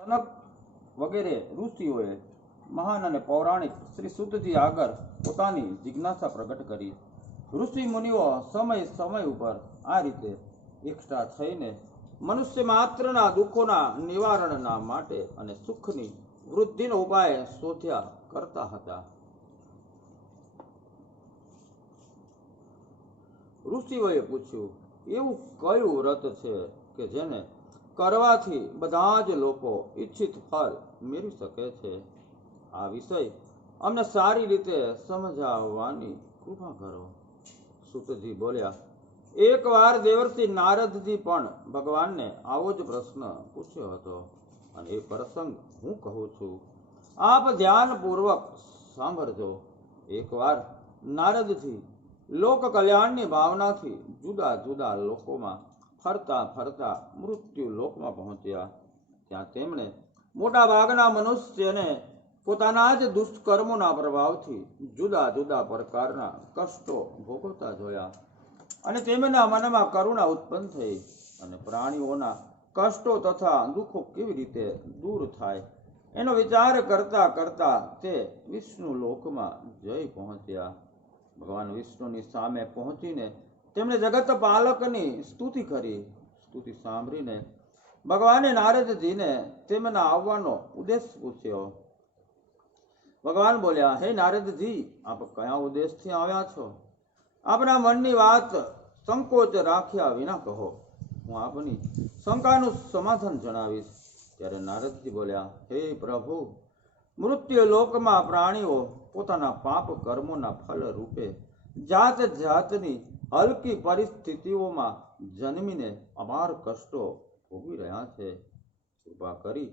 સનક વગેરે ઋષિઓએ મહાન અને પૌરાણિક શ્રી સુતજી આગળ પોતાની જિજ્ઞાસા પ્રગટ કરી. ઋષિ મુનિઓ સમય સમય ઉપર આ રીતે એકઠા થઈને મનુષ્ય માત્રના દુઃખોના નિવારણના માટે અને સુખની વૃદ્ધિનો ઉપાય શોધ્યા કરતા હતા. ઋષિઓએ પૂછ્યું, એવું કયું વ્રત છે કે જેને કરવાથી બધા જ લોકો ઈચ્છિત ફળ મેળવી શકે છે? આ વિષય અમને સારી રીતે સમજાવવાની કૃપા કરો. સૂતજી બોલ્યા, એકવાર દેવર્ષિ નારદજી પણ ભગવાનને આવો જ પ્રશ્ન પૂછ્યો હતો અને એ પ્રસંગ હું કહું છું. આપ ધ્યાનપૂર્વક સાંભળજો. એકવાર નારદજી લોક કલ્યાણની ભાવનાથી જુદા જુદા લોકોમાં ફરતા ફરતા મૃત્યુ લોકમાં પહોંચ્યા. ત્યાં તેમણે મોટા ભાગના મનુષ્યને પોતાના જ દુષ્કર્મોના પ્રભાવથી જુદા જુદા પ્રકારના કષ્ટો ભોગવતા જોયા અને તેમના મનમાં કરુણા ઉત્પન્ન થઈ અને પ્રાણીઓના કષ્ટો તથા દુઃખો કેવી રીતે દૂર થાય એનો વિચાર કરતા કરતા તે વિષ્ણુ લોકમાં જઈ પહોંચ્યા. ભગવાન વિષ્ણુની સામે પહોંચીને તેમણે જગત પાલકની સ્તુતિ કરી. સ્તુતિ સાંભળીને ભગવાને નારદજીને તેમના આવવાનો ઉદ્દેશ પૂછ્યો. ભગવાન બોલ્યા, હે નારદજી, આપ કયા ઉદ્દેશથી આવ્યા છો? આપના મનની વાત સંકોચ રાખ્યા વિના કહો, હું આપની શંકાનું સમાધાન જણાવીશ. ત્યારે નારદજી બોલ્યા, હે પ્રભુ, મૃત્યુ લોકમાં પ્રાણીઓ પોતાના પાપ કર્મોના ફલ રૂપે જાત જાતની હલકી પરિસ્થિતિઓમાં જન્મીને અપાર કષ્ટો ભોગવી રહ્યા છે. કૃપા કરી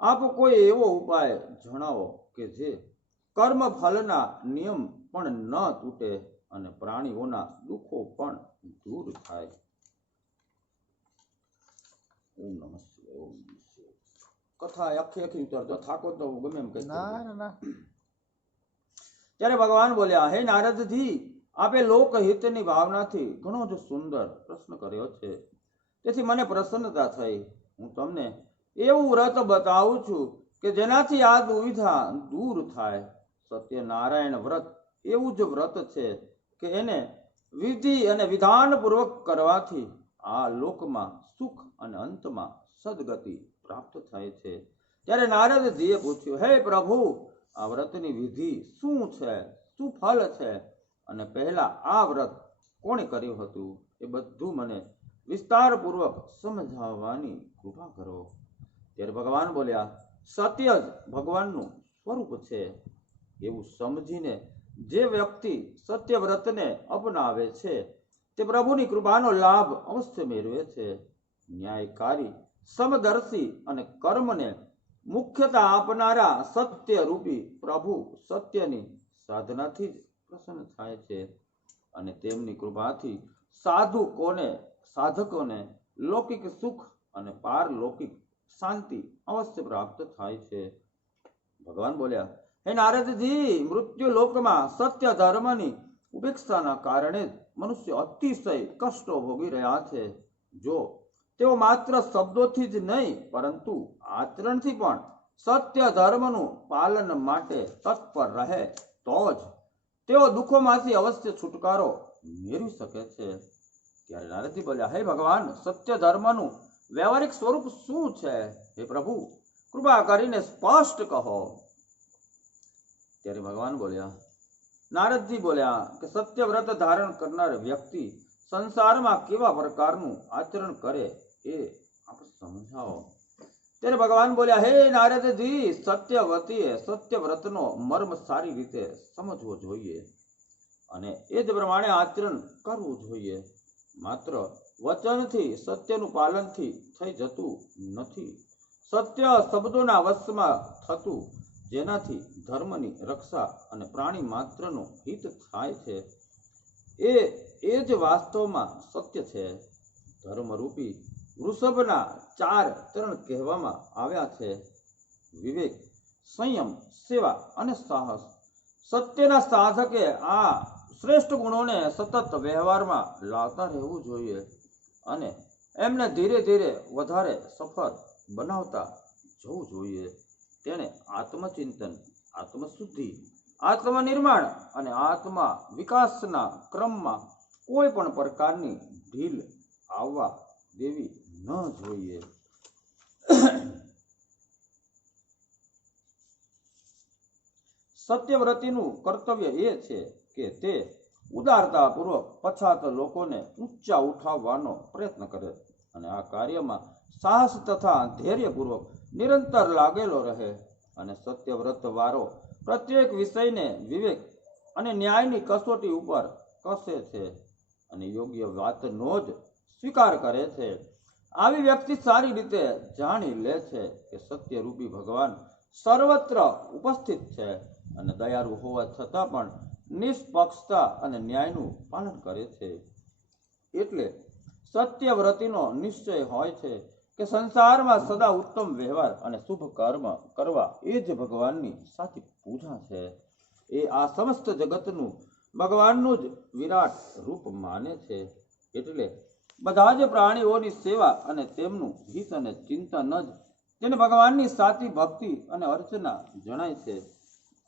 આપ કોઈ એવો ઉપાય જણાવો કે જે કર્મ ફલના નિયમ પણ ન તૂટે અને પ્રાણીઓના દુઃખો પણ દૂર થાય. ઓમ નમઃ શિવાય. ઓમ નમઃ શિવાય. કથા આખી આખી ઉતરજો, થાકો તો ગમે એમ કહી. ત્યારે ભગવાન બોલ્યા, હે નારદજી, આપે લોકહિતની ભાવનાથી ઘણો જ સુંદર પ્રશ્ન કર્યો છે. તેથી મને પ્રસન્નતા થઈ. હું તમને એવું વ્રત બતાવું છું કે જેનાથી આ દુવિધા દૂર થાય. સત્યનારાયણ વ્રત એવું જ વ્રત છે કે એને વિધિ અને વિધાનપૂર્વક કરવાથી આ લોકમાં સુખ અને અંતમાં સદગતિ પ્રાપ્ત થાય છે. ત્યારે નારદજીએ પૂછ્યું, હે પ્રભુ, આ વ્રતની વિધિ શું છે, શું ફળ છે અને પહેલા આ વ્રત કોણે કર્યું હતું એ બધું મને વિસ્તારપૂર્વક સમજાવવાની કૃપા કરો. ત્યારે ભગવાન બોલ્યા, સત્ય જ ભગવાનનું સ્વરૂપ છે એવું સમજીને જે વ્યક્તિ સત્ય વ્રતને અપનાવે છે તે પ્રભુની કૃપાનો લાભ અવશ્ય મેળવે છે. ન્યાયકારી, સમદર્શી અને કર્મને મુખ્યતા આપનારા સત્ય રૂપી પ્રભુ સત્યની સાધનાથી જ પ્રસન્ન થાય છે અને તેમની કૃપાથી સાધકોને લૌકિક સુખ અને પારલૌકિક શાંતિ અવશ્ય પ્રાપ્ત થાય છે. ભગવાન બોલ્યા, હે નારદજી, મૃત્યુ લોકમાં સત્ય ધર્મની ઉપેક્ષાના કારણે જ મનુષ્ય અતિશય કષ્ટો ભોગવી રહ્યા છે. જો તેઓ માત્ર શબ્દોથી જ નહીં પરંતુ આચરણથી પણ સત્ય ધર્મનું પાલન માટે તત્પર રહે તો જ તેઓ દુઃખોમાંથી અવશ્ય છુટકારો મેળવી શકે છે. ત્યારે નારદજી બોલ્યા, હે ભગવાન, સત્ય ધર્મનું વ્યવહારિક સ્વરૂપ શું છે? હે પ્રભુ, કૃપા કરીને સ્પષ્ટ કહો. ત્યારે ભગવાન બોલ્યા, નારદજી બોલ્યા કે સત્ય વ્રત ધારણ કરનાર વ્યક્તિ સંસારમાં કેવા પ્રકારનું આચરણ કરે એ આપ સમજાવો. ત્યારે ભગવાન બોલ્યા, હે નારદજી, સત્યવતીએ સત્ય વ્રતનો મર્મ સારી રીતે સમજવો જોઈએ અને એ જ પ્રમાણે આચરણ કરવું જોઈએ. માત્ર વચનથી સત્યનું પાલનથી થઈ જતું નથી. સત્ય શબ્દોના વશમાં થતું, જેનાથી ધર્મની રક્ષા અને પ્રાણી માત્રનું હિત થાય છે, એ જ વાસ્તવમાં સત્ય છે. ધર્મરૂપી વૃષભના 4 ચરણ કહેવામાં આવ્યા છે: વિવેક, સંયમ, સેવા અને સાહસ. સત્યના સાધકે આ શ્રેષ્ઠ ગુણોને સતત વ્યવહારમાં લાવતા રહેવું જોઈએ અને એમને ધીરે ધીરે વધારે સફળ બનાવતા જવું જોઈએ. તેણે આત્મચિંતન, આત્મશુદ્ધિ, આત્મનિર્માણ અને આત્મા વિકાસના ક્રમમાં કોઈ પણ પ્રકારની ઢીલ આવવા દેવી ન જોઈએ. સત્યવ્રતીનું કર્તવ્ય એ છે કે તે ઉદારતાપૂર્વક પછાત લોકોને ઊંચા ઉઠાવવાનો પ્રયત્ન કરે અને આ કાર્યમાં સાહસ તથા ધૈર્યપૂર્વક નિરંતર લાગેલો રહે અને સત્યવ્રત વારો પ્રત્યેક વિષયને વિવેક અને ન્યાયની કસોટી ઉપર કસે છે અને યોગ્ય વાતનો જ સ્વીકાર કરે છે. આવી વ્યક્તિ સારી રીતે જાણી લે છે કે સત્યરૂપી ભગવાન સર્વત્ર ઉપસ્થિત છે અને દયાળુ હોવા છતાં પણ નિષ્પક્ષતા અને ન્યાયનું પાલન કરે છે. એટલે સત્યવ્રતીનો નિશ્ચય હોય છે કે સંસારમાં સદા ઉત્તમ વ્યવહાર અને શુભ કર્મ કરવા એ જ ભગવાનની સાચી પૂજા છે. એ આ સમસ્ત જગતનું ભગવાનનું જ વિરાટ રૂપ માને છે. એટલે બધા જ પ્રાણીઓની સેવા અને તેમનું હિત અને ચિંતન જ તેને ભગવાનની સાચી ભક્તિ અને અર્ચના જણાય છે.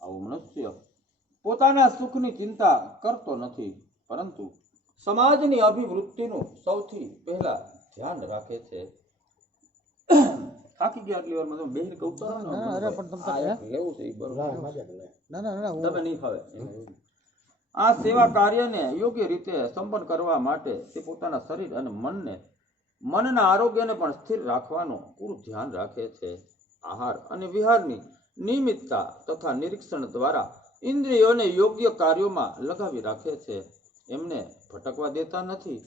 આવો મનુષ્ય પોતાના સુખની ચિંતા કરતો નથી, પરંતુ સમાજની અભિવૃદ્ધિનું સૌથી પહેલા ધ્યાન રાખે છે. થાકી ગયા આટલી વારમાં તમે બેહીને કહું લેવું છે તમે નહીં ફાવે. આ સેવા કાર્યને યોગ્ય રીતે સંપન્ન કરવા માટે તે પોતાના શરીર અને મનના આરોગ્યને પણ સ્થિર રાખવાનું પૂરું ધ્યાન રાખે છે. આહાર અને વિહારની નિયમિતતા તથા નિરીક્ષણ દ્વારા ઇન્દ્રિયોને યોગ્ય કાર્યોમાં લગાવી રાખે છે. એમને ભટકવા દેતા નથી.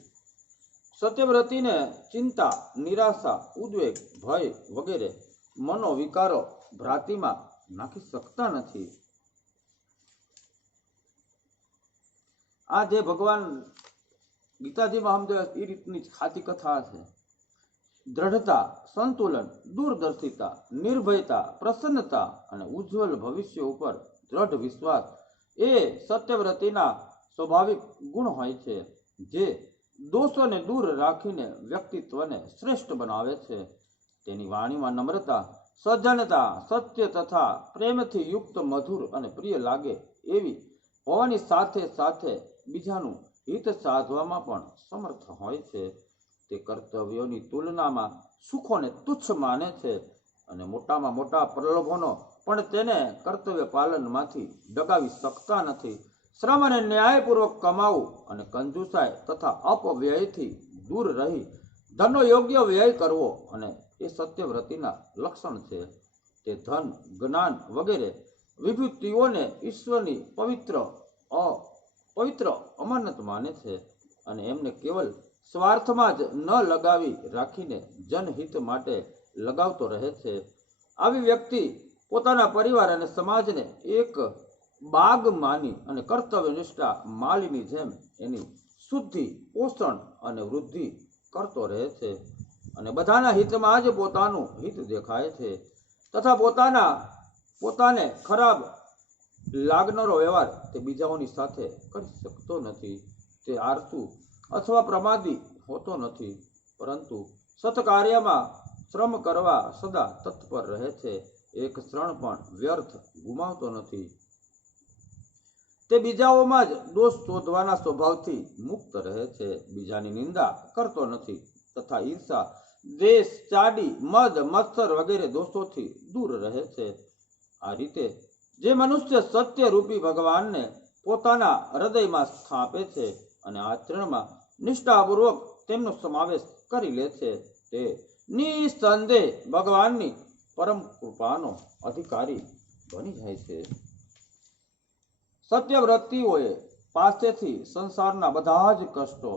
સત્યવ્રતીને ચિંતા, નિરાશા, ઉદ્વેગ, ભય વગેરે મનોવિકારો ભ્રાંતિમાં નાખી શકતા નથી. આ જે ભગવાન ગીતાજીમાં સમજાવે એ રીતની ખાતી કથા છે. દ્રઢતા, સંતુલન, દૂરદર્શિતા, નિર્ભયતા, પ્રસન્નતા અને ઉજ્જવલ ભવિષ્ય ઉપર દ્રઢ વિશ્વાસ એ સત્યવ્રતીના સ્વાભાવિક ગુણ હોય છે, જે દોષોને દૂર રાખીને વ્યક્તિત્વને શ્રેષ્ઠ બનાવે છે. તેની વાણીમાં નમ્રતા, સજ્જનતા, સત્ય તથા પ્રેમથી યુક્ત મધુર અને પ્રિય લાગે એવી હોવાની સાથે સાથે બીજાનું હિત સાધવામાં પણ સમર્થ હોય છે. તે કર્તવ્યોની તુલનામાં સુખોને તુચ્છ માને છે અને મોટામાં મોટા પ્રલોભનો પણ તેને કર્તવ્ય પાલનમાંથી ડગાવી શકતા નથી. શ્રમ અને ન્યાયપૂર્વક કમાવું અને કંજુસાઈ તથા અપવ્યયથી દૂર રહી ધનનો યોગ્ય વ્યય કરવો અને એ સત્યવ્રતીના લક્ષણ છે. તે ધન, જ્ઞાન વગેરે વિભૂતિઓને ઈશ્વરની પવિત્ર અમાનત માને છે અને એમને કેવલ સ્વાર્થમાં જ ન લગાવી રાખીને જનહિત માટે લગાવતો રહે છે. આવી વ્યક્તિ પોતાના પરિવાર અને સમાજને એક બાગ માની અને કર્તવ્યનિષ્ઠા માલીની જેમ એની શુદ્ધિ, પોષણ અને વૃદ્ધિ કરતો રહે છે અને બધાના હિતમાં જ પોતાનું હિત દેખાય છે તથા પોતાને ખરાબ લાગનારો વ્યવહાર તે બીજાઓની સાથે કરી શકતો નથી. તે આળસુ અથવા પ્રમાદી હોતો નથી, પરંતુ સત્કાર્યમાં શ્રમ કરવા સદા તત્પર રહે છે. એક ક્ષણ પણ વ્યર્થ ગુમાવતો નથી. તે બીજાઓમાં જ દોષ શોધવાના સ્વભાવથી મુક્ત રહે છે. બીજાની નિંદા કરતો નથી તથા ઈર્ષા, દ્વેષ, ચાડી, મદ, મત્સર વગેરે દોષોથી દૂર રહે છે. આ રીતે જે મનુષ્ય સત્યરૂપી ભગવાનને પોતાના હૃદયમાં સ્થાપે છે અને આચરણમાં નિષ્ઠાપૂર્વક તેમનો સમાવેશ કરી લે છે, તે નિસંદેહ ભગવાનની પરમ કૃપાનો અધિકારી બની જાય છે. સત્યવ્રતીઓએ પાસેથી સંસારના બધા જ કષ્ટો,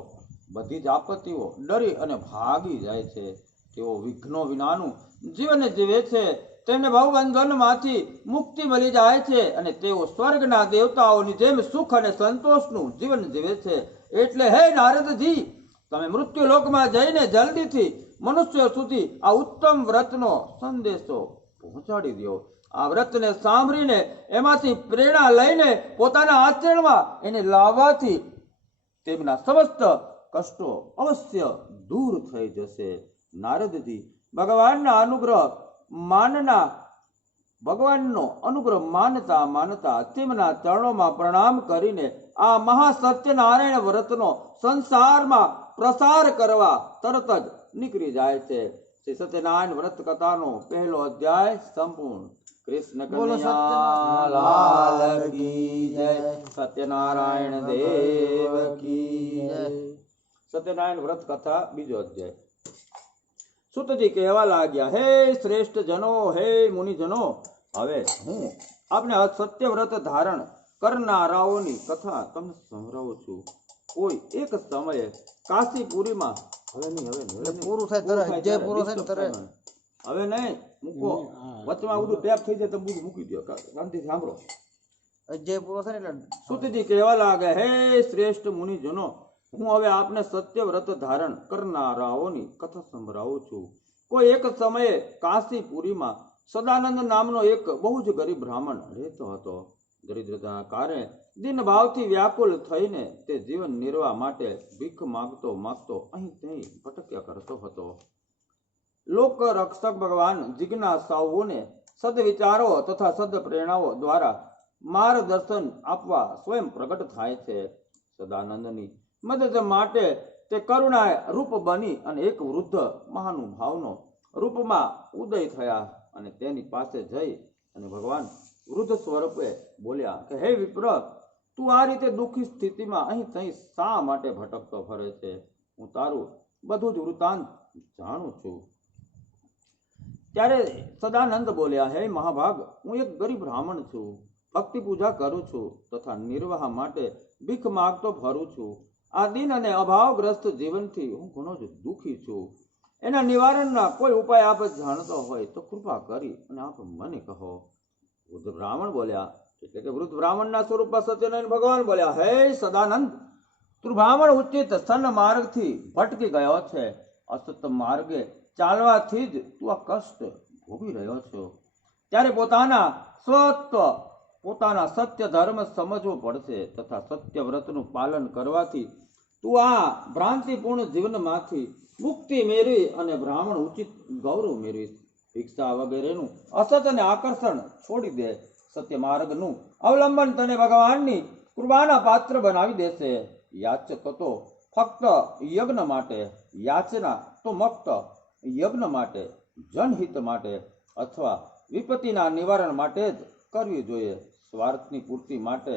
બધી જ આપત્તિઓ ડરી અને ભાગી જાય છે. તેઓ વિઘ્નો વિનાનું જીવન જીવે છે. તેમને ભવબંધનમાંથી મુક્તિ મળી જાય છે અને તેઓ સ્વર્ગના દેવતાઓની જેમ સુખ અને સંતોષનું જીવન જીવે છે. એટલે હે નારદજી, તમે મૃત્યુલોકમાં જઈને જલ્દીથી મનુષ્યો સુધી આ ઉત્તમ વ્રતનો સંદેશો પહોંચાડી દો. આ વ્રતને સાંભળીને એમાંથી પ્રેરણા લઈને પોતાના આચરણમાં એને લાવવાથી તેમના સમસ્ત કષ્ટો અવશ્ય દૂર થઈ જશે. નારદજી ભગવાનના અનુગ્રહ માનના ભગવાનનો અનુગ્રહ માનતા માનતા તેમના ચરણોમાં પ્રણામ કરીને આ મહાસત્યનારાયણ વ્રતનો સંસારમાં પ્રસાર કરવા તરત જ નીકળી જાય છે. શ્રી સત્યનારાયણ વ્રત કથાનો પહેલો અધ્યાય સંપૂર્ણ. કૃષ્ણ કનૈયા લાલ કી જય. સત્યનારાયણ દેવ કી જય. સત્યનારાયણ વ્રત કથા બીજો અધ્યાય. સુતજી કહેવા લાગ્યા, હે શ્રેષ્ઠ જનો, હે મુનિજનો, હવે હું આપને સત્ય વ્રત ધારણ કરનારાઓની કથા તમને સંભળાવું છું. કોઈ એક સમયે કાશીપુરીમાં હવે નહીં મૂકો, વચમાં બધું ટેપ થઈ જાય તો બધું મૂકી દો, શાંતિથી સાંભળો. સુતજી કહેવા લાગે, હે શ્રેષ્ઠ મુનિજનો, હું હવે આપને સત્ય વ્રત ધારણ કરનારાઓની કથા સંભળાવું છું. કોઈ એક સમયે કાશીપુરીમાં સદાનંદ નામનો એક બહુ જ ગરીબ બ્રાહ્મણ રહેતો હતો. દરિદ્રતાના કારણે દિન ભાવથી વ્યાકુલ થઈને તે જીવન નિર્વાહ માટે ભીખ માગતો માગતો અહીં ત્યાં ભટક્યા કરતો હતો. લોક રક્ષક ભગવાન જિજ્ઞાસાઓને સદવિચારો તથા સદપ્રેરણાઓ દ્વારા માર્ગદર્શન આપવા સ્વયં પ્રગટ થાય છે. સદાનંદની મદદ માટે તે કરુણા રૂપ બની અને એક વૃદ્ધ મહાનુભાવનો રૂપમાં ઉદય થયા અને તેની પાસે જઈ અને ભગવાન વૃદ્ધ સ્વરૂપે બોલ્યા કે, હે વિપ્ર, તું આ રીતે દુઃખી સ્થિતિમાં અહીં તહીં શા માટે ભટકતો ફરે છે? હું તારું બધું જ વૃત્તાંત જાણું છું. ત્યારે સદાનંદ બોલ્યા, હે મહાભાગ, હું એક ગરીબ બ્રાહ્મણ છું. ભક્તિ પૂજા કરું છું તથા નિર્વાહ માટે ભીખ માગતો ફરું છું. આ દિન અને અભાવગ્રસ્ત જીવનથી હું ઘણો જ દુઃખી છું. એના નિવારણના કોઈ ઉપાય આપ જાણતો હોય તો કૃપા કરી અને આપ મને કહો. વૃદ્ધ બ્રાહ્મણ બોલ્યા, એટલે કે વૃદ્ધ બ્રાહ્મણના સ્વરૂપમાં સત્યનારાયણ ભગવાન બોલ્યા, હે સદાનંદ, તું બ્રાહ્મણ ઉચિત સન્ન માર્ગથી ભટકી ગયો છે. અસત માર્ગે ચાલવાથી જ તું આ કષ્ટ ભોગવી રહ્યો છો. ત્યારે પોતાના સ્વત્વ પોતાના સત્ય ધર્મ સમજવો પડશે તથા સત્ય વ્રતનું પાલન કરવાથી તું આ ભ્રાંતિપૂર્ણ જીવનમાંથી મુક્તિ મેળવી અને બ્રાહ્મણ ઉચિત ગૌરવ મેળવીશ. ભિક્ષા વગેરેનું અસત અને આકર્ષણ છોડી દે. સત્ય માર્ગનું અવલંબન તને ભગવાનની કૃપાના પાત્ર બનાવી દેશે. યાચક તો ફક્ત યજ્ઞ માટે, યાચના તો મક્ત યજ્ઞ માટે, જનહિત માટે અથવા વિપત્તિના નિવારણ માટે જ કરવી જોઈએ. સ્વાર્થની પૂર્તિ માટે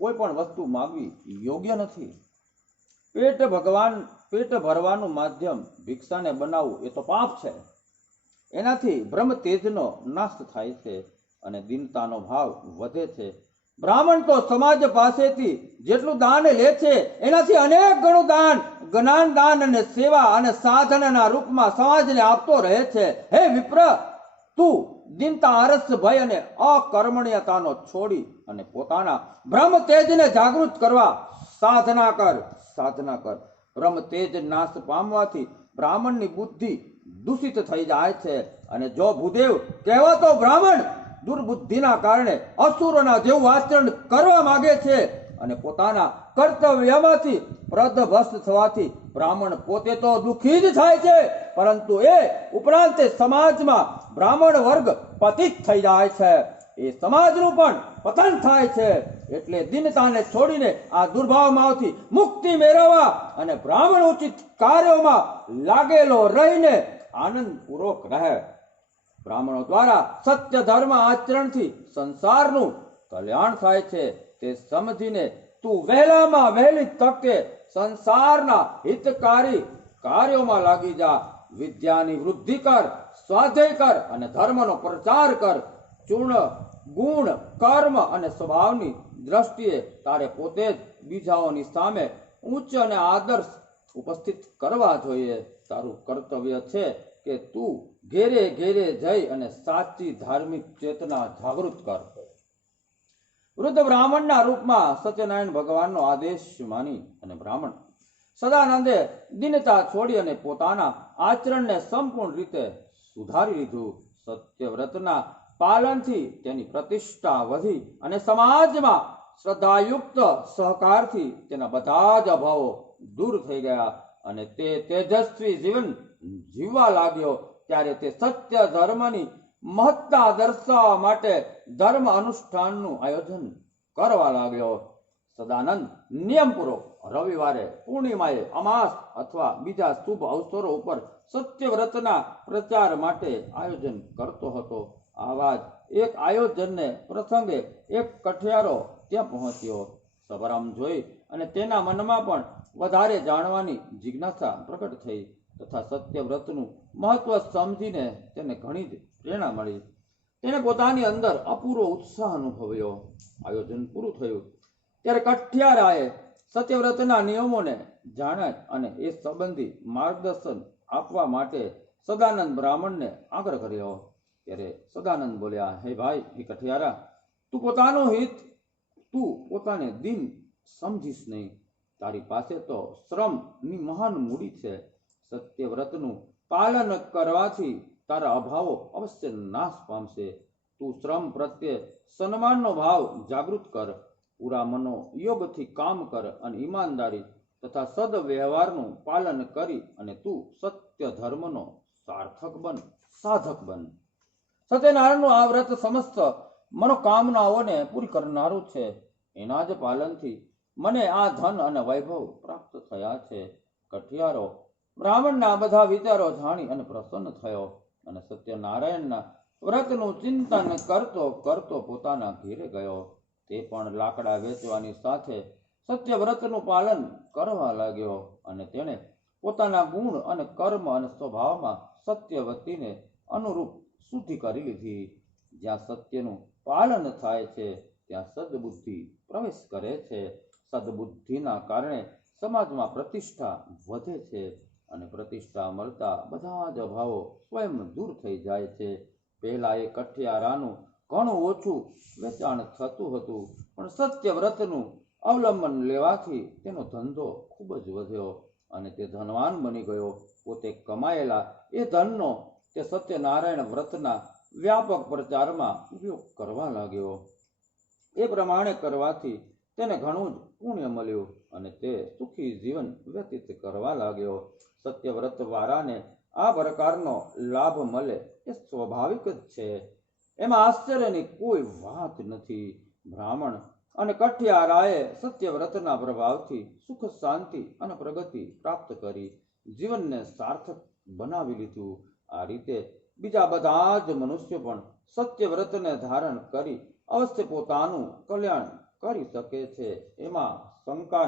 કોઈ પણ વસ્તુ માગવી યોગ્ય નથી. પેટ ભરવાનું માધ્યમ ભિક્ષાને બનાવવું એ તો પાપ છે. એનાથી બ્રહ્મ તેજનો નાશ થાય છે અને દીનતાનો ભાવ વધે છે. બ્રાહ્મણ તો સમાજ પાસેથી જેટલું દાન લે છે એનાથી અનેક ગણું દાન, જ્ઞાન દાન અને સેવા અને સાધનના રૂપમાં સમાજને આપતો રહે છે. હે વિપ્ર, તું દીનતા, આરસ, ભય અને અકર્મણ્યતાનો છોડી અને પોતાના બ્રહ્મ તેજને જાગૃત કરવા સાધના કર. બ્રહ્મ તેજ નાશ પામવાથી બ્રાહ્મણની બુદ્ધિ દૂષિત થઈ જાય છે અને જો ભૂદેવ કહેવાતો બ્રાહ્મણ દુર્બુદ્ધિના કારણે અસુરોના જેવું આચરણ કરવા માંગે છે અને પોતાના કર્તવ્યમાંથી પ્રદભસ્ત થવાથી બ્રાહ્મણ પોતે તો દુઃખી જ થાય છે, પરંતુ એ ઉપરાંત સમાજમાં બ્રાહ્મણ વર્ગ પતિત થઈ જાય છે. એ સમાજનું પણ પતન થાય છે. એટલે દીનતાને છોડીને આ દુર્ભાવમાંથી મુક્તિ મેળવવા અને બ્રાહ્મણ ઉચિત કાર્યોમાં લાગેલો રહીને આનંદપૂર્વક રહે. બ્રાહ્મણો દ્વારા સત્ય ધર્મ આચરણથી સંસારનું કલ્યાણ થાય છે. તે સમજીને તું વહેલામાં વહેલી તકે સંસારના હિતકારી કાર્યોમાં લાગી જા. વિદ્યાની વૃદ્ધિ કર, સ્વાધ્યાય કર અને ધર્મનો પ્રચાર કર. ચૂર્ણ, ગુણ, કર્મ અને સ્વભાવની દ્રષ્ટિએ તારે પોતે જ બીજાઓની સામે ઉચ્ચ અને આદર્શ ઉપસ્થિત કરવા જોઈએ. તારું કર્તવ્ય છે કે તું ઘેરે ઘેરે જઈ અને સાચી ધાર્મિક ચેતના જાગૃત કર. વૃદ્ધ બ્રાહ્મણના રૂપમાં સત્યનારાયણ ભગવાનનો આદેશ માની અને બ્રાહ્મણ સદાનંદે દીનતા છોડી અને પોતાના આચરણને સંપૂર્ણ રીતે સુધારી લીધું. સત્યવ્રતના પાલનથી તેની પ્રતિષ્ઠા વધી અને સમાજમાં શ્રદ્ધાયુક્ત સહકારથી તેના બધા જ અભાવો દૂર થઈ ગયા અને તે તેજસ્વી જીવન જીવવા લાગ્યો. ત્યારે તે સત્ય ધર્મની મહત્તા દર્શાવવા માટે ધર્મ અનુષ્ઠાનનું આયોજન કરવા લાગ્યો. સદાનંદ નિયમપૂર્વક રવિવારે, પૂર્ણિમાએ, અમાસ અથવા બીજા શુભ અવસરો ઉપર સત્યવ્રતના પ્રચાર માટે આયોજન કરતો હતો. આવા જ એક આયોજનને પ્રસંગે એક કઠિયારો ત્યાં પહોંચ્યો. સભારામ જોઈ અને તેના મનમાં પણ વધારે જાણવાની જિજ્ઞાસા પ્રકટ થઈ તથા સત્યવ્રતનું મહત્વ સમજીને તેને ઘણી જ પ્રેરણા મળી. તેને પોતાની અંદર અપૂર્વ ઉત્સાહ અનુભવ્યો. આયોજન પૂરું થયું ત્યારે કઠિયારાએ સત્યવ્રતના નિયમોને જાણ્યા અને એ સંબંધી માર્ગદર્શન આપવા માટે સદાનંદ બ્રાહ્મણને આગ્રહ કર્યો. ત્યારે સદાનંદ બોલ્યા, હે ભાઈ, હે કઠિયારા, તું પોતાને દિન સમજીશ નહીં. તારી પાસે તો શ્રમની મહાન મૂડી છે. સત્યવ્રતનું પાલન કરવાથી તારા અભાવો અવશ્ય નાશ પામશે. તું શ્રમ પ્રત્યે સન્માનનો ભાવ જાગૃત કર. પૂરા મનોયોગથી કામ કર અને ઈમાનદારી તથા સદવ્યવહારનું પાલન કરી અને તું સત્ય ધર્મનો સાધક બન. સત્યનારાયણનું આ વ્રત સમસ્ત મનોકામનાઓને પૂરી કરનારું છે. એના જ પાલનથી મને આ ધન અને વૈભવ પ્રાપ્ત થયા છે. કઠિયારો બ્રાહ્મણના બધા વિચારો જાણી અને પ્રસન્ન થયો અને સત્યનારાયણના વ્રતનું ચિંતન કરતો કરતો પોતાના ઘેરે ગયો. તે પણ લાકડા વેચવાની સાથે સત્યવ્રતનું પાલન કરવા લાગ્યો અને તેણે પોતાના ગુણ અને કર્મ અને સ્વભાવમાં સત્યવતીને અનુરૂપ શુદ્ધિ કરી લીધી. જ્યાં સત્યનું પાલન થાય છે ત્યાં સદબુદ્ધિ પ્રવેશ કરે છે. સદબુદ્ધિના કારણે સમાજમાં પ્રતિષ્ઠા વધે છે અને પ્રતિષ્ઠા મળતા બધા જ અભાવો સ્વયં દૂર થઈ જાય છે. પહેલા એ કઠિયારાનું ઘણું ઓછું વેચાણ થતું હતું, પણ સત્યવ્રતનું અવલંબન લેવાથી તેનો ધંધો ખૂબ જ વધ્યો અને તે ધનવાન બની ગયો. પોતે કમાયેલા એ ધનનો તે સત્યનારાયણ વ્રતના વ્યાપક પ્રચારમાં ઉપયોગ કરવા લાગ્યો. એ પ્રમાણે કરવાથી તેને ઘણું જ પુણ્ય મળ્યું અને તે સુખી જીવન વ્યતીત કરવા લાગ્યો. સત્યવ્રત વાળાને આ પ્રકારનો લાભ મળે એ સ્વાભાવિક જ છે. એમાં આશ્ચર્યની કોઈ વાત નથી. બ્રાહ્મણ અને કઠિયારાએ સત્યવ્રતના પ્રભાવથી સુખ, શાંતિ અને પ્રગતિ પ્રાપ્ત કરી જીવનને સાર્થક બનાવી લીધું. આ રીતે બીજા બધા જ મનુષ્યો પણ સત્યવ્રતને ધારણ કરી અવશ્ય પોતાનું કલ્યાણ કરી શકે છે. એમાં શંકા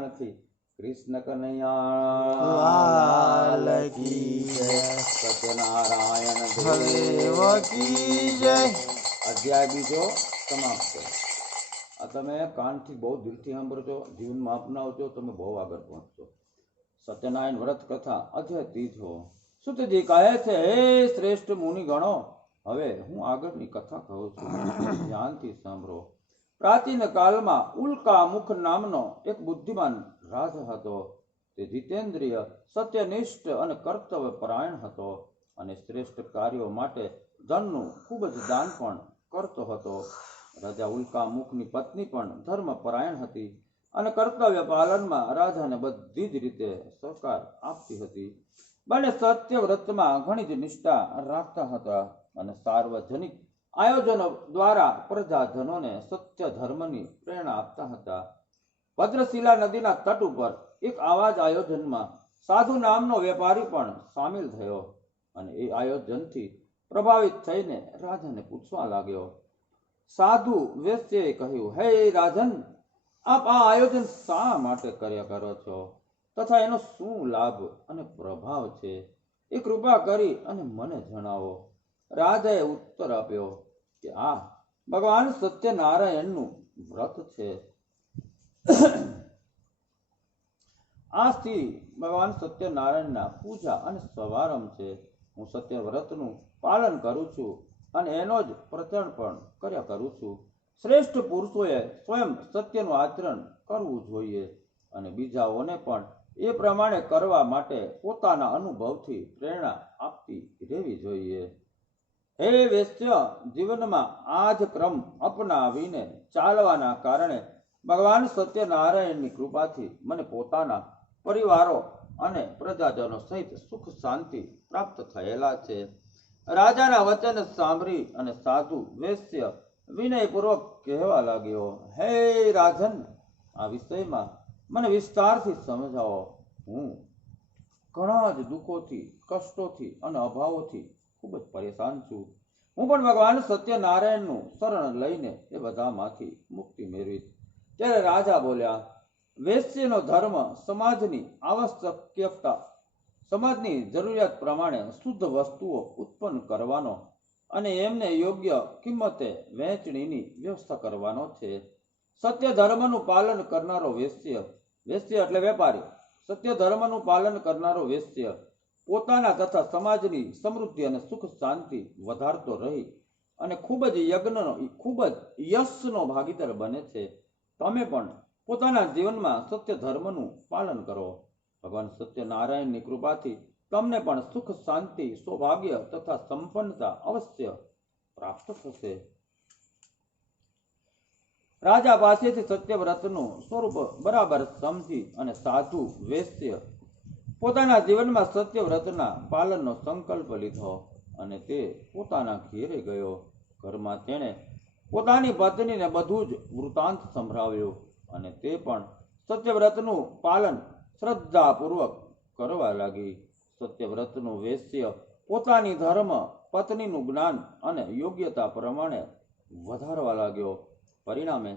નથી. કૃષ્ણ કનૈયા સત્યનારાયણ દેવ કી જય. અધ્યાય બીજો સમાપ્ત. આ તમે કાનથી બહુ દિલથી સાંભળજો, જીવનમાં અપનાવજો, તમે બહુ આગળ પહોંચજો. સત્યનારાયણ વ્રત કથા અધ્યાય ત્રીજો. સુતજી કહે છે, હે શ્રેષ્ઠ મુનિ ગણો, હવે હું આગળની કથા કહું છું, ધ્યાનથી સાંભળો. પ્રાચીન કાળમાં ઉલ્કામુખ નામનો એક બુદ્ધિમાન રાજા હતો. તે જીતેન્દ્રિય, સત્યનિષ્ઠ અને કર્તવ્ય પરાયણ હતો અને શ્રેષ્ઠ કાર્યો માટે ધનનું ખૂબ જ દાન પણ કરતો હતો. રાજા ઉલ્કામુખની પત્ની પણ ધર્મપરાયણ હતી અને કર્તવ્ય પાલનમાં રાજાને બધી જ રીતે સહકાર આપતી હતી. બંને સત્યવ્રતમાં ઘણી જ નિષ્ઠા રાખતા હતા અને સાર્વજનિક આયોજનો દ્વારા પ્રજાજનોને સત્ય ધર્મની પ્રેરણા આપતા હતા. ભદ્રશિલા નદીના તટ ઉપર એક આવા જ આયોજનમાં સાધુ નામનો વેપારી પણ સામેલ થયો અને એ આયોજનથી પ્રભાવિત થઈને રાજાને પૂછવા લાગ્યો. સાધુ વેશ્યએ કહ્યું, હે રાજન, આપ આ આયોજન શા માટે કર્યા કરો છો તથા એનો શું લાભ અને પ્રભાવ છે, એ કૃપા કરી અને મને જણાવો. રાજાએ ઉત્તર આપ્યો કે આ ભગવાન સત્યનારાયણનું વ્રત છે. આ શ્રી ભગવાન સત્યનારાયણના પૂજા અને સવારમ છે. હું સત્યવ્રતનું પાલન કરું છું અને એનો જ પ્રચાર પણ કર્યા કરું છું. શ્રેષ્ઠ પુરુષોએ સ્વયં સત્યનું આચરણ કરવું જોઈએ અને બીજાઓને પણ એ પ્રમાણે કરવા માટે પોતાના અનુભવથી પ્રેરણા આપતી રહેવી જોઈએ. હે વૈશ્ય, જીવનમાં આ જ ક્રમ અપનાવીને ચાલવાના કારણે ભગવાન સત્યનારાયણની કૃપાથી મને પોતાના પરિવારો અને પ્રજાજનો સહિત સુખ શાંતિ પ્રાપ્ત થયેલા છે. રાજાના વચન સાંભળી અને સાધુ વેશ્ય વિનયપૂર્વક કહેવા લાગ્યો, હે રાજન, આ વિષયમાં મને વિસ્તારથી સમજાવો. હું ઘણા જ દુઃખોથી, કષ્ટોથી અને અભાવોથી ખૂબ જ પરેશાન છું. હું પણ ભગવાન સત્યનારાયણનું શરણ લઈને એ બધામાંથી મુક્તિ મેળવીશ. ત્યારે રાજા બોલ્યા, વેશ્યનો ધર્મ સમાજની આવશ્યકતા, સમાજની જરૂરિયાત પ્રમાણે શુદ્ધ વસ્તુઓ ઉત્પન્ન કરવાનો અને એમને યોગ્ય કિંમતે વહેંચણીની વ્યવસ્થા કરવાનો છે. સત્ય ધર્મનું પાલન કરનારો વેશ્ય, વેશ્ય એટલે વેપારી, સત્ય ધર્મનું પાલન કરનારો વેશ્ય પોતાના તથા સમાજની સમૃદ્ધિ અને સુખ શાંતિ વધારતો રહી અને ખૂબ જ યશનો ભાગીદાર બને છે. તમે પણ પોતાના જીવનમાં સત્ય ધર્મનું પાલન કરો. ભગવાન સત્યનારાયણની કૃપાથી તમને પણ સુખ શાંતિ, સૌભાગ્ય તથા સંપન્નતા અવશ્ય પ્રાપ્ત થશે. રાજા પાસેથી સત્યવ્રતનું સ્વરૂપ બરાબર સમજી અને સાધુ વેશ્ય પોતાના જીવનમાં સત્યવ્રતના પાલનનો સંકલ્પ લીધો અને તે પોતાના ઘેરે ગયો. ઘરમાં તેણે પોતાની પત્નીને બધું જ વૃત્તાંત સંભળાવ્યું અને તે પણ સત્યવ્રતનું પાલન શ્રદ્ધાપૂર્વક કરવા લાગી. સત્યવ્રતનું વેશ્ય પોતાની ધર્મ પત્નીનું જ્ઞાન અને યોગ્યતા પ્રમાણે વધારવા લાગ્યો. પરિણામે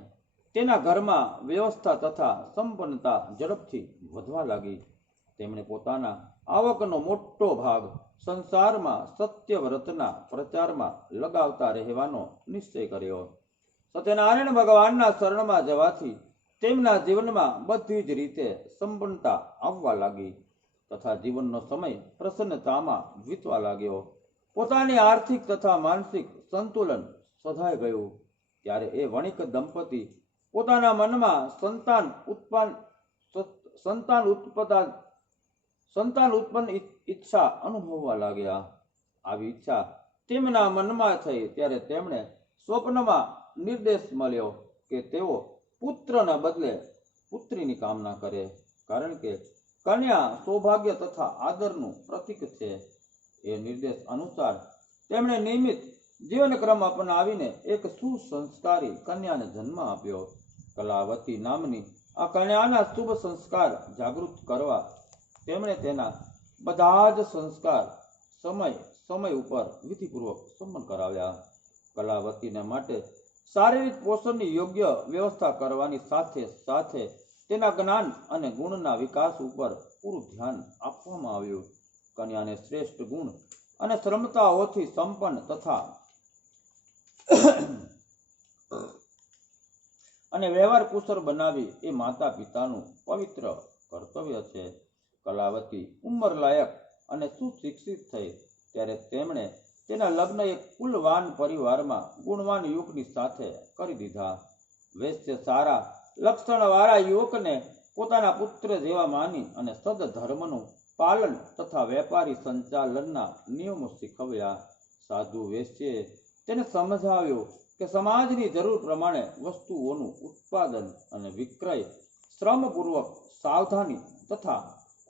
તેના ઘરમાં વ્યવસ્થા તથા સંપન્નતા ઝડપથી વધવા લાગી. તેમણે પોતાના આવકનો મોટો ભાગ સંસારમાં સત્યવ્રતના પ્રચારમાં લગાવતા રહેવાનો નિશ્ચય કર્યો. સત્યનારાયણ ભગવાનના શરણમાં જવાથી તેમના જીવનમાં બધી જ રીતે સંપન્નતા આવવા લાગી તથા જીવનનો સમય પ્રસન્નતામાં વીતવા લાગ્યો. પોતાની આર્થિક તથા માનસિક સંતુલન સધાઈ ગયું. ત્યારે એ વણિક દંપતી પોતાના મનમાં સંતાન ઉત્પન્ન ઈચ્છા અનુભવવા લાગ્યા. આવી ઈચ્છા તેમના મનમાં થઈ ત્યારે તેમણે સ્વપ્નમાં નિર્દેશ મળ્યો કે તેઓ પુત્રના બદલે પુત્રીની કામના કરે, કારણ કે કન્યા સૌભાગ્ય તથા આદરનું પ્રતીક છે. એ નિર્દેશ અનુસાર તેમણે નિયમિત જીવનક્રમ અપનાવીને એક સુસંસ્કારી કન્યાને જન્મ આપ્યો. કલાવતી નામની આ કન્યાના શુભ સંસ્કાર જાગૃત કરવા તેમણે તેના બધા જ સંસ્કાર સમય ઉપર વિધિપૂર્વક સંપન્ન કરાવ્યા. કલાવતીને માટે શારીરિક પોષણની યોગ્ય વ્યવસ્થા કરવાની સાથે સાથે તેના જ્ઞાન અને ગુણના વિકાસ ઉપર પૂરું ધ્યાન આપવામાં આવ્યું. કન્યાને શ્રેષ્ઠ ગુણ અને ક્ષમતાઓથી સંપન્ન તથા અને વ્યવહાર કુશળ બનાવી એ માતા પિતાનું પવિત્ર કર્તવ્ય છે. કલાવતી ઉંમર લાયક અને સુશિક્ષિત થઈ ત્યારે તેમણે તેના લગ્ન એક કુલવાન પરિવારમાં ગુણવાન યુવકની સાથે કરી દીધા. વેશ્ય સારા લક્ષણવાળા યુવકને પોતાના પુત્ર જેવા માની અને સદધર્મનું પાલન તથા વેપારી સંચાલનના નિયમો શીખવ્યા. સાધુ વેશ્યએ તેને સમજાવ્યું કે સમાજની જરૂર પ્રમાણે વસ્તુઓનું ઉત્પાદન અને વિક્રય શ્રમપૂર્વક, સાવધાની તથા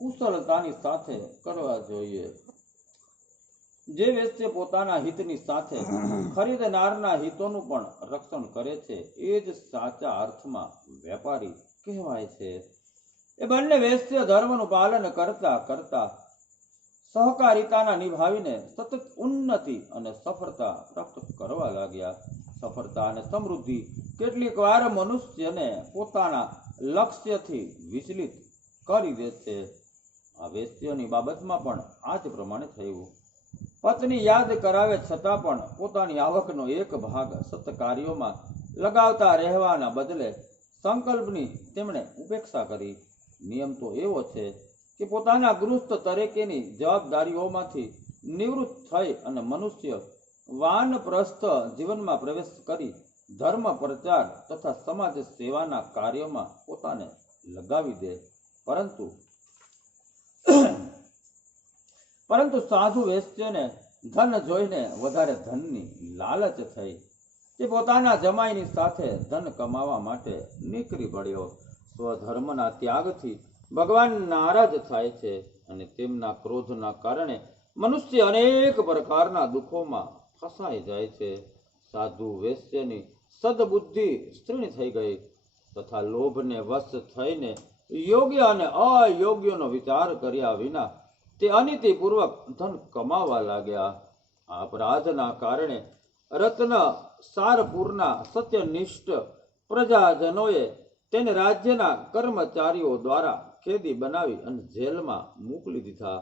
કુશળતાની સાથે કરવા જોઈએ. જે વેશ્ય પોતાના હિતની સાથે ખરીદનારના હિતોનું પણ રક્ષણ કરે છે એ જ સાચા અર્થમાં વેપારી કહેવાય છે. એ બંને વેશ્ય ધર્મનું પાલન કરતા કરતા સહકારિતાના નિભાવીને સતત ઉન્નતિ અને સફળતા પ્રાપ્ત કરવા લાગ્યા. સફળતા અને સમૃદ્ધિ કેટલીક વાર મનુષ્યને પોતાના લક્ષ્યથી વિચલિત કરી દે છે. આ વેશ્યોની બાબતમાં પણ આ જ પ્રમાણે થયું. પત્ની યાદ કરાવે છતાં પણ પોતાની આવકનો એક ભાગ સત્કાર્યોમાં લગાવતા રહેવાના બદલે સંકલ્પની તેમણે ઉપેક્ષા કરી. નિયમ તો એવો છે કે પોતાના ગૃહસ્થ તરીકેની જવાબદારીઓમાંથી નિવૃત્ત થઈ અને મનુષ્ય વાનપ્રસ્થ જીવનમાં પ્રવેશ કરી ધર્મ પ્રચાર તથા સમાજ સેવાના કાર્યોમાં પોતાને લગાવી દે. પરંતુ સાધુ વેશ્યને ધન જોઈને વધારે ધનની લાલચ થઈ. તે પોતાના જમાઈની સાથે ધન કમાવા માટે નીકળી પડ્યો. સ્વધર્મના ત્યાગથી ભગવાન નારાજ થાય છે અને તેમના ક્રોધના કારણે મનુષ્ય અનેક પ્રકારના દુઃખોમાં ફસાઈ જાય છે. સાધુ વેશ્યની સદબુદ્ધિ સ્ત્રીણ થઈ ગઈ તથા લોભને વશ થઈને યોગ્ય અને અયોગ્યનો વિચાર કર્યા વિના તે અનીતિપૂર્વક ધન કમાવા લાગ્યા. આ અપરાધના કારણે રત્ન સારપુરના સત્યનિષ્ઠ પ્રજાજનોએ તેને રાજ્યના કર્મચારીઓ દ્વારા કેદી બનાવી અને જેલમાં મોકલી દીધા.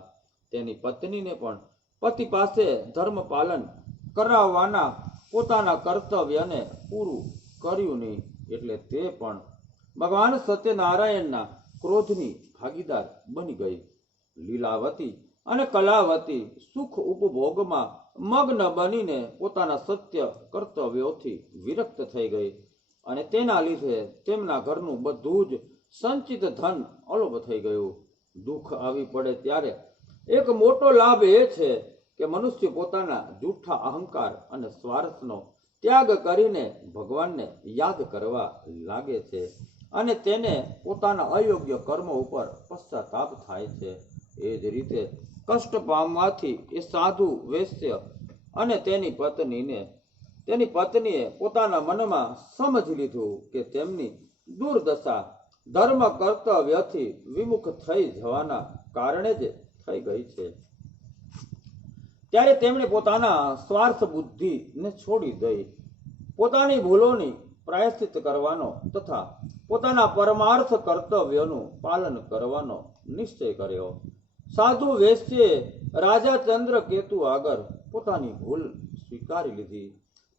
તેની પત્નીને પણ પતિ પાસે ધર્મ પાલન કરાવવાના પોતાના કર્તવ્યને પૂરું કર્યું નહીં, એટલે તે પણ ભગવાન સત્યનારાયણના ક્રોધની ભાગીદાર બની ગઈ. લીલાવતી અને કલાવતી સુખ ઉપભોગમાં મગ્ન બનીને પોતાના સત્ય કર્તવ્યોથી વિરક્ત થઈ ગઈ અને તેના લીધે તેમના ઘરનું બધું જ સંચિત ધન અલોપ થઈ ગયું. દુઃખ આવી પડે ત્યારે એક મોટો લાભ એ છે કે મનુષ્ય પોતાના જૂઠા અહંકાર અને સ્વાર્થનો ત્યાગ કરીને ભગવાનને યાદ કરવા લાગે છે અને તેને પોતાના અયોગ્ય કર્મો ઉપર પશ્ચાતાપ થાય છે. એ જ રીતે કષ્ટ પામવાથી એ સાધુ વેશ્ય અને તેની પત્નીએ પોતાના મનમાં સમજી લીધું કે તેમની દુર્દશા ધર્મ કર્તવ્યથી વિમુખ થઈ જવાના કારણે જ થઈ ગઈ છે. ત્યારે તેમણે પોતાના સ્વાર્થ બુદ્ધિને છોડી દઈ પોતાની ભૂલોની પ્રાયશ્ચિત કરવાનો તથા પોતાના પરમાર્થ કર્તવ્યોનું પાલન કરવાનો નિશ્ચય કર્યો. સાધુ વેશ્યે રાજા ચંદ્રકેતુ આગળ પોતાની ભૂલ સ્વીકારી લીધી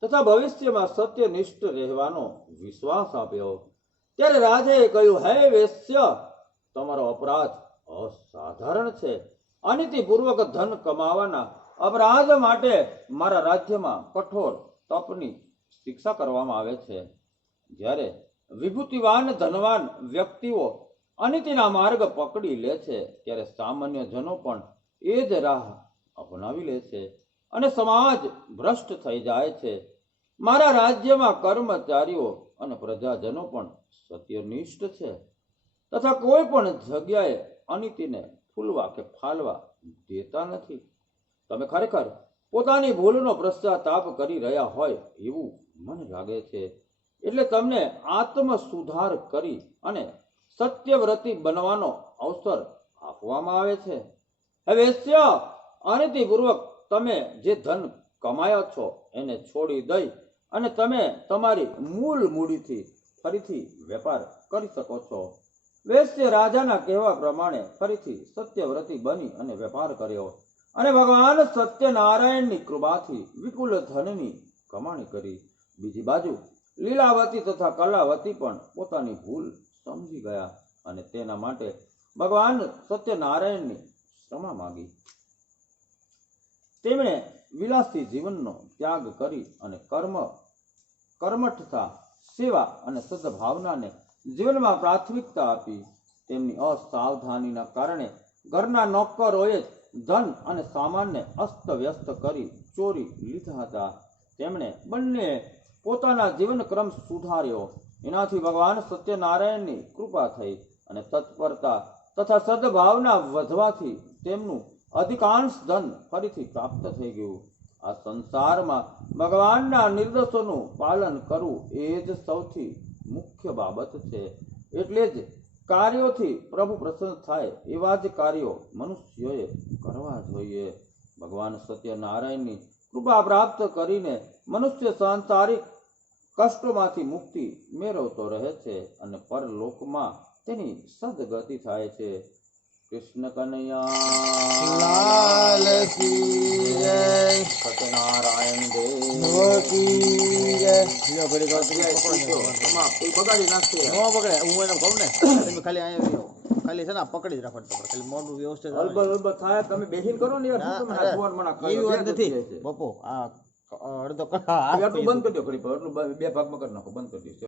તથા ભવિષ્યમાં સત્યનિષ્ઠ રહેવાનો વિશ્વાસ આપ્યો. ત્યારે રાજાએ કહ્યું, હે વેશ્ય, તમારો અપરાધ અસાધારણ છે. અનીતિપૂર્વક ધન કમાવાના અપરાધ માટે મારા રાજ્યમાં કઠોર તપની શિક્ષા કરવામાં આવે છે. જ્યારે વિભૂતિવાન ધનવાન વ્યક્તિઓ અનીતિના માર્ગ પકડી લે છે ત્યારે સામાન્ય જનો પણ એ જ રાહ અપનાવી લે છે અને સમાજ ભ્રષ્ટ થઈ જાય છે. મારા રાજ્યમાં કર્મચારીઓ અને પ્રજાજનો પણ સત્યનિષ્ઠ છે તથા કોઈ પણ જગ્યાએ અનીતિને ફૂલવા કે ફાલવા દેતા નથી. તમે ખરેખર પોતાની ભૂલનો પશ્ચાતાપ કરી રહ્યા હોય એવું મને લાગે છે, એટલે તમને આત્મ સુધાર કરી અને સત્યવ્રતી બનવાનો અવસર આપવામાં આવે છે. હવે વેશ્ય, અનીતિપૂર્વક તમે જે ધન કમાયો છો એને છોડી દઈ અને તમે તમારી મૂળ મૂડીથી ફરીથી વેપાર કરી શકો છો. વેશ્ય રાજાના કહેવા પ્રમાણે ફરીથી સત્યવ્રતી બની અને વેપાર કર્યો અને ભગવાન સત્યનારાયણની કૃપાથી વિપુલ ધનની કમાણી કરી. બીજી બાજુ લીલાવતી તથા કલાવતી પણ પોતાની ભૂલ સમજી ગયા અને તેના માટે ભગવાન સત્યનારાયણની ક્ષમા માંગી. તેમણે વિલાસી જીવનનો ત્યાગ કરી અને કર્મઠતા, સેવા અને સદભાવનાને જીવનમાં પ્રાથમિકતા આપી. તેમની અસાવધાનીના કારણે ઘરના નોકરોએ ધન અને સામાનને અસ્તવ્યસ્ત કરી ચોરી લીધા હતા. તેમણે બંને પોતાના જીવનક્રમ સુધાર્યો. એનાથી ભગવાન સત્યનારાયણની કૃપા થઈ અને તત્પરતા તથા સદભાવના વધવાથી તેમનું અધિકાંશ ધન ફરીથી પ્રાપ્ત થઈ ગયું. આ સંસારમાં ભગવાનના નિર્દેશોનું પાલન કરવું એ જ સૌથી મુખ્ય બાબત છે. એટલે જ કાર્યોથી પ્રભુ પ્રસન્ન થાય એવા જ કાર્યો મનુષ્યોએ કરવા જોઈએ. ભગવાન સત્યનારાયણની કૃપા પ્રાપ્ત કરીને મનુષ્ય સાંસારિક કષ્ટોમાંથી મુક્તિ મેળવતો રહે છે અને પરલોકમાં તેની સદગતિ થાય છે. કૃષ્ણ કનૈયા લાલ કી જય. સત્યનારાયણ દેવ કી જય. બગાડી નાખશે ન પકડે. હું એને કહું ને તમે ખાલી અહીંયા ખાલી છે ને પકડી જ રાખો, ખાલી મોઢું વ્યવસ્થિત અલબત્ત થાય. તમે બેહીન કરો ને યાર, શું તમે સુવર મના કરો એવી વાત નથી બપો. આ અડધો આટલું બંધ કરી દો, બે ભાગમાં કરી નાખો, બંધ કરી દો.